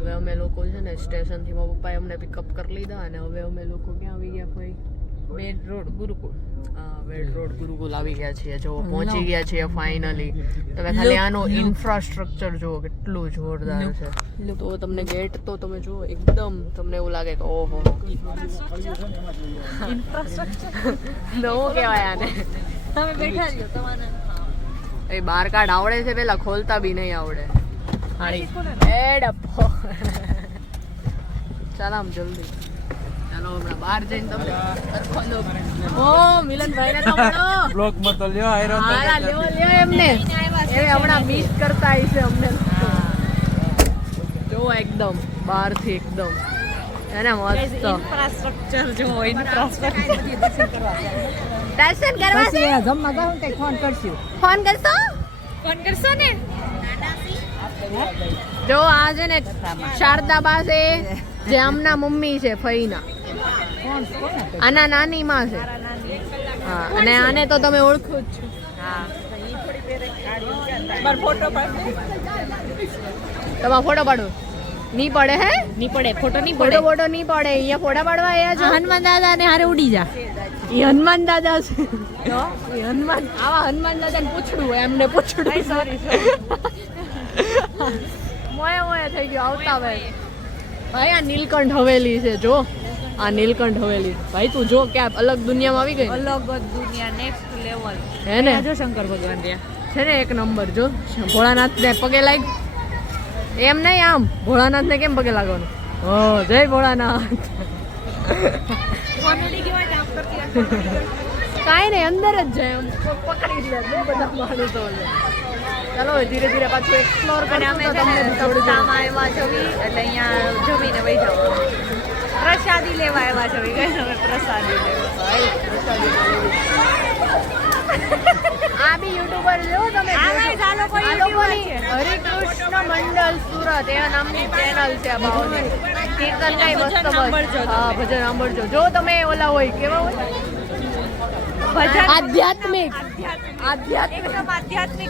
હવે અમે લોકો છે ને સ્ટેશનથી મારા પપ્પાએ અમને પિકઅપ કરી લીધા અને હવે અમે લોકો ક્યાં આવી ગયા ભાઈ? વેડ રોડ ગુરુકુળ. વેડ રોડ ગુરુકુળ આવી ગયા છીએ. જો પહોંચી ગયા છીએ ફાઇનલી. તમે ખાલી આનું ઇન્ફ્રાસ્ટ્રક્ચર જુઓ કેટલું જોરદાર છે. તો તમને ગેટ તો તમે જુઓ એકદમ તમને એવું લાગે કે ઓહો ઇન્ફ્રાસ્ટ્રક્ચર નવું કહેવાય આને. તમે બેઠા છો તમારે એ બાર કાર્ડ આવડે છે પેલા ખોલતા બી નહીં આવડે. ચાલ આમ જલ્દી ચાલો હમણાં બહાર જઈને તમને ઓ મિલનભાઈ ને તો બ્લોક માં તો લ્યો આયરો હા લ્યો એમને એ હમણાં મિસ કરતા હશે અમને. જો એકદમ બહાર થી એકદમ એને મસ્ત ઇન્ફ્રાસ્ટ્રક્ચર જો ઇન્ફ્રાસ્ટ્રક્ચર દર્શન કરવા છે. જમવા જાવ કે ફોન કરશું. ફોન કરશો ને જો આ છે ને શારદા બા છે જે આમના મમ્મી છે ફઈના. આના નાની માં છે. હા અને આને તો તમે ઓળખો જ છો. હા તમારો ફોટો પાડો નહીં પડે હે નહીં પડે ફોટો નહીં પડે ફોટો નહીં પડે. અહીંયા ફોટા પાડવા આવ્યા છે હનુમાન દાદા ને હારે ઉડી જા. એ હનુમાન દાદા છે એ હનુમાન આવા હનુમાન દાદા ને પૂછડું હોય એમને પૂછડું સોરી મોયા મોયા થઈ ગયો આવતા ભાઈ. ભાઈ આ નીલકંઠ હવેલી છે જો આ નીલકંઠ હવેલી ભાઈ તું જો ક્યાં અલગ દુનિયામાં આવી ગઈ. અલગ જ દુનિયા નેક્સ્ટ લેવલ હે ને. જો શંકર ભગવાન રહ્યા છે ને એક નંબર. જો ભોળાનાથ ને પગે લાગ એમ નહીં આમ ભોળાનાથ ને કેમ પગે લાગવાનું? ઓ જય ભોળાનાથ. કાંઈ નહીં અંદર જ જાય આમ પકડી લે બહુ બધા માણસો. ચાલો ધીરે ધીરે પાછું એક્સપ્લોર કરીને અમે તમને સપ્તાહમાં આવ્યા છવી એટલે અહીંયા જમીને વહી જાવ. પ્રસાદી લેવા આવ્યા છવી કઈ તમે પ્રસાદી લેવા ભાઈ પ્રસાદી આ બી યુટ્યુબર જો તમે હરિકૃષ્ણ મંડળ સુરત એવા નામની ચેનલ છે. આ બાઓની કીર્તન કઈ મસ્ત હા ભજન સાંભળજો. જો તમે ઓલા હોય કેવા હોય આધ્યાત્મિક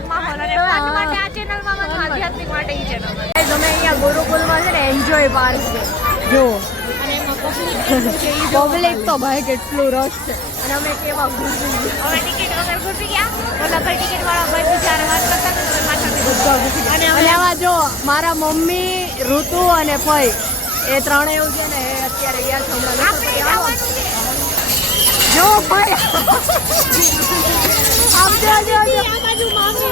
માહોલ અને આ ચેનલમાં આધ્યાત્મિક માટે ઈ ચેનલ છે. તમે અહીંયા ગુરુકુલમાં છે ને એન્જોય પાર્ક છે જો પબ્લિક તો ભાઈ કેટલું રસ છે અને અમે કેવા ઘૂસી ગયા. હવે ટિકિટ વગર ઘૂસી ગયા. ઓલા ભાઈ ટિકિટ વાળા ભાઈ બિચારા વાત કરતા હતા તો પાછળથી બધા ઘૂસી ગયા. અને આવા જો મારા મમ્મી ઋતુ અને ફઈ એ ત્રણે એવું છે ને એ અત્યારે ગયા છે હમણાં જો ભાઈ આમ જો આ બાજુ મામી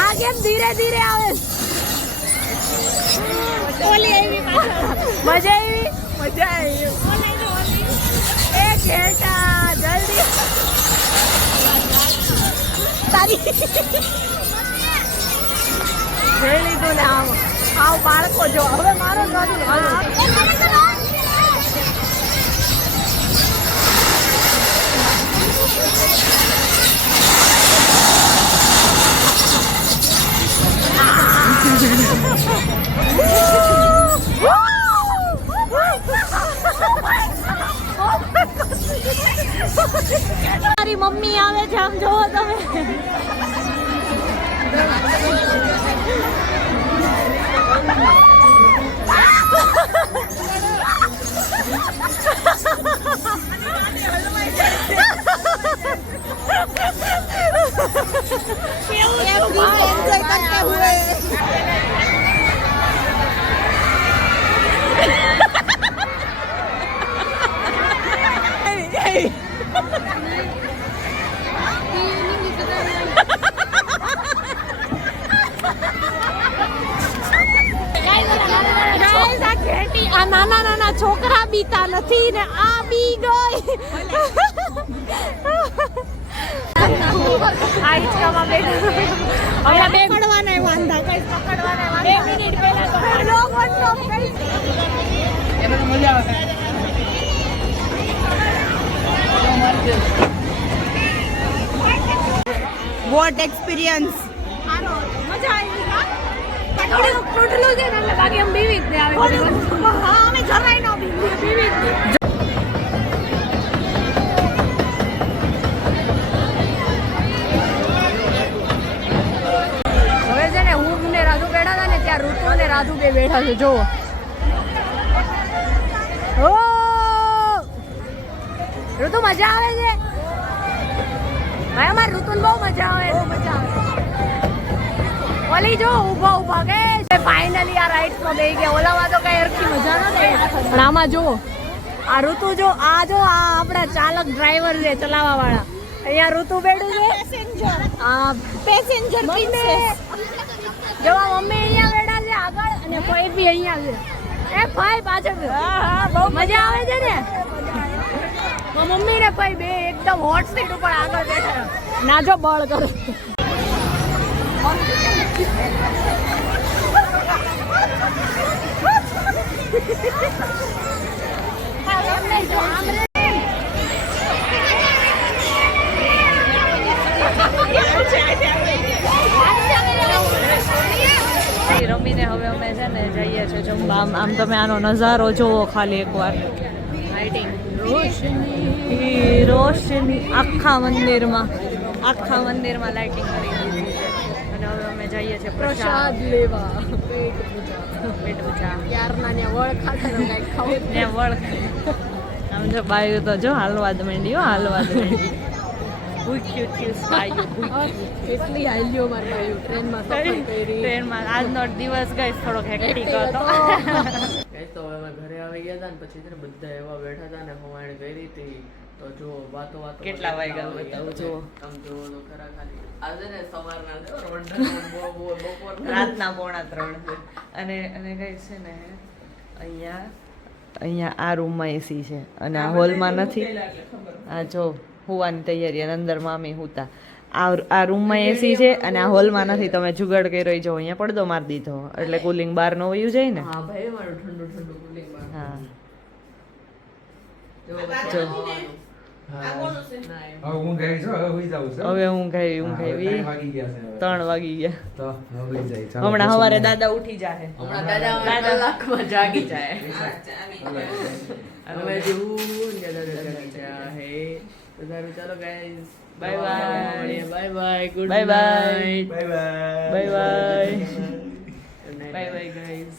આ કેમ ધીરે ધીરે આવે. મજા આવી એ કેટા જલ્દી તારી જોઈ લીધું ને આવ બાળકો જો હવે મારો જ બાજુ મારી મમ્મી આવે છે આમ જોવો તમે. આ નાના નાના છોકરા બીતા નથી ને આ બી ગઈ. આ હિચકામાં બેઠા હવે બે પકડવાના વાંધા કઈ પકડવાના 2 મિનિટ પહેલા તો લોગ વન ટોપ કરી એને મજા આવે. વોટ એક્સપિરિયન્સ મજા આવી. ટોટલું છે ને એટલે બાકી એમ બીવી જ ને આવે. હા અમે જરાય ન બીવી જ. હવે છે ને અને રાધુ બે બેઠા છે જો. ઓ ઋતુ મજા આવે છે ભાઈ, અમારે ઋતુને બહુ મજા આવે. ઓલી જો ઊભા કે ફાઇનલી આ રાઇડ્સ માં બેસી ગયા. ઓલામાં તો કઈ હરખી મજા નથી, પણ આમાં જો આ ઋતુ જો આ આપણા ચાલક ડ્રાઈવર છે ચલાવવા વાળા. અહીંયા ઋતુ બેઠું છે, આ પેસેન્જર જો મમ્મી અહીંયા બેઠા છે આગળ અને ભાઈ બી અહીંયા છે. એ ભાઈ પાછળ બહુ મજા આવે છે ને. મમ્મી ને ભાઈ બે એકદમ હોટ સીટ ઉપર આગળ બેઠા. ના જો બળ કરો. રમીને હવે અમે છે ને જઈએ છીએ જમવા. આમ તમે આનો નજારો જોવો ખાલી એકવાર. રોશની આખા મંદિરમાં લાઇટિંગ કરી દીધી છે. અને હવે અમે જઈએ છીએ પ્રસાદ લેવા. પેટ પૂજા ક્યારના ને વળ ખાતા કાંઈક ખાવું ને વળ. આમ જો બાયું તો જો હાલવા જ માંડી. ભૂખ્યું થયું બાયું. કેટલી હાલ્યો મારી બાયું ટ્રેનમાં. આજનો દિવસ ગઈ થોડોક હેક્ટિક હતો. તો હવે અમે ઘરે આવી ગયા હતા ને પછી છે ને બધા એવા બેઠા હતા ને હવાણ કરી હતી. તો જો વાતો કેટલા વાગ્યા બતાવું જો આમ જો તો ખરા ખાલી આજે ને સવારના બપોર રાતના 2:45 છે. અને કઈ છે ને અહીંયા આ રૂમમાં એસી છે અને આ હોલમાં નથી. આ જો હુવાની તૈયારી અને અંદર મામી હુતા. આ રૂમમાં એસી છે અને આ હોલમાં નથી. તમે જુગાડ કર્યો જો અહીંયા પડદો મારી દીધો એટલે કુલિંગ બહાર નો વયું જાય ને. હા ભાઈ મારું ઠંડુ કુલિંગ બહાર. હા જો હવે હું ખાઈ 3 વાગી ગયા. હમણાં સવારે દાદા ઉઠી જાય. કલાકમાં જાગી જાય. ચાલો guys, bye bye, good bye bye, bye bye guys.